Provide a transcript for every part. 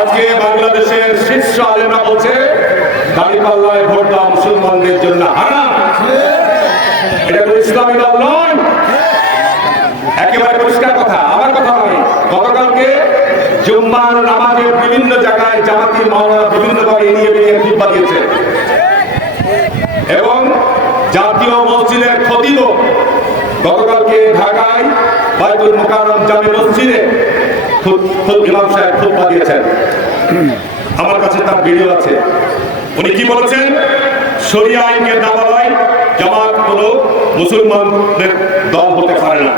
আজকে বাংলাদেশের শীর্ষ আলেমরা বলছে দাঁড়িপাল্লায় ভোট দেওয়া মুসলমানদের জন্য হারাম। এটা কোনো ইসলামী দল নয়, একেবারে পরিষ্কার কথা, আমার কথা নয়। গতকালকে জুম্মার নামাজের বিভিন্ন জায়গায় জামাতি মাওলানা বিভিন্ন ভাবে এড়িয়ে বেরিয়ে খুতবা দিয়েছে এবং জাতীয় মসজিদের খতিব গতকালকে ঢাকায় বাইতুল মুকাররম জামে মসজিদে ইমাম সাহেব খুতবা দিয়েছেন। আমার কাছে তার ভিডিও আছে। উনি কি বলেছেন? শরিয়া আইনকে দাবায় জামাত কোনো মুসলমানদের দল হতে পারে না।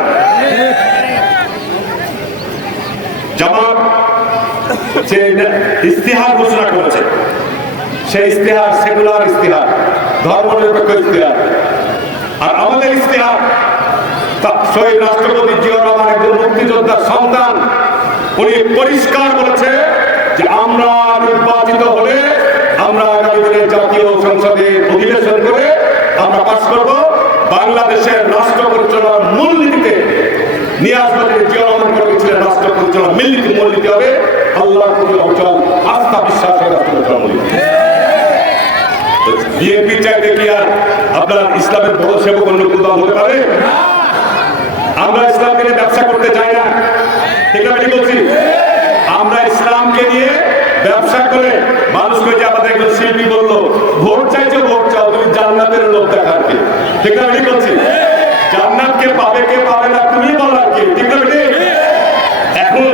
জামাত যে ইস্তিহার ঘোষণা করেছে সেই ইস্তিহার সেকুলার ইস্তিহার, ধর্মনিরপেক্ষ ইস্তিহার। আর আমাদের ইস্তিহার শহীদ রাষ্ট্রপতি জিয়াউর রহমান একজন মুক্তিযোদ্ধার সন্তান, উনি পরিষ্কার বলেছে যে আমরা নির্বাচিত হলে আমরা আগামী দিনের জাতীয় সংসদে অধিবেশন করে আমরা পাশ করব বাংলাদেশের রাষ্ট্র পরিচালনার মূলনীতিতে নিয়ে আসবে। জিয়াউর রহমান করেছিলেন রাষ্ট্র পরিচালনার মূলনীতি হবে আল্লাহর প্রতি অচল আস্থা বিশ্বাস করে রাষ্ট্র পরিচালনা মূলনীতি। বিএনপি চাইতে কি আর আপনার ইসলামের বড় সেবক অন্য কোন দল হতে পারে? আমরা ইসলামকে নিয়ে ব্যবসা করতে চাই না, ঠিক আছে বলছি। আমরা ইসলামকে নিয়ে ব্যবসা করে মানুষকে, যে আমাদের একজন শিল্পী বললো, ভোট চাইছো ভোট চাও, তুমি জান্নাতের লোক দেখার কি, ঠিক আছে বলছি। জান্নাত কে পাবে কে পাবে না তুমি বলার কি, ঠিক আছে। এখন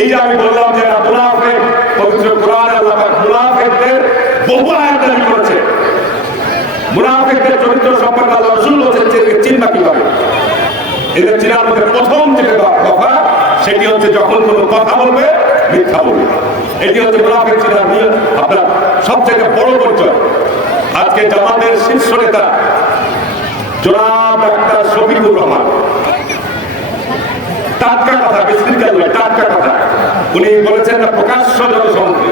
এই যে আমি বললাম যে মুনাফিক, পবিত্র কোরআন আল্লাহ পাক মুনাফিকদের বহু আয়াত দাবি করেছে। মুনাফিকদের চরিত্র সম্পর্কে আল্লাহ রাসূল বলেছেন যে চিন্তা কিভাবে। এদের চিনার মধ্যে প্রথম যে কথা সেটি হচ্ছে যখন কোনো কথা বলবে মিথ্যা বলবে। এটি হচ্ছে মুনাফিক চিনার আপনার সবথেকে বড় পরিচয়। আজকে জামাতের শীর্ষ নেতা জনাব ডাক্তার শফিকুর রহমান, টাটকা কথা, বিস্তৃত টাটকা কথা, উনি বলেছেন না প্রকাশ্য জনসংখ্যা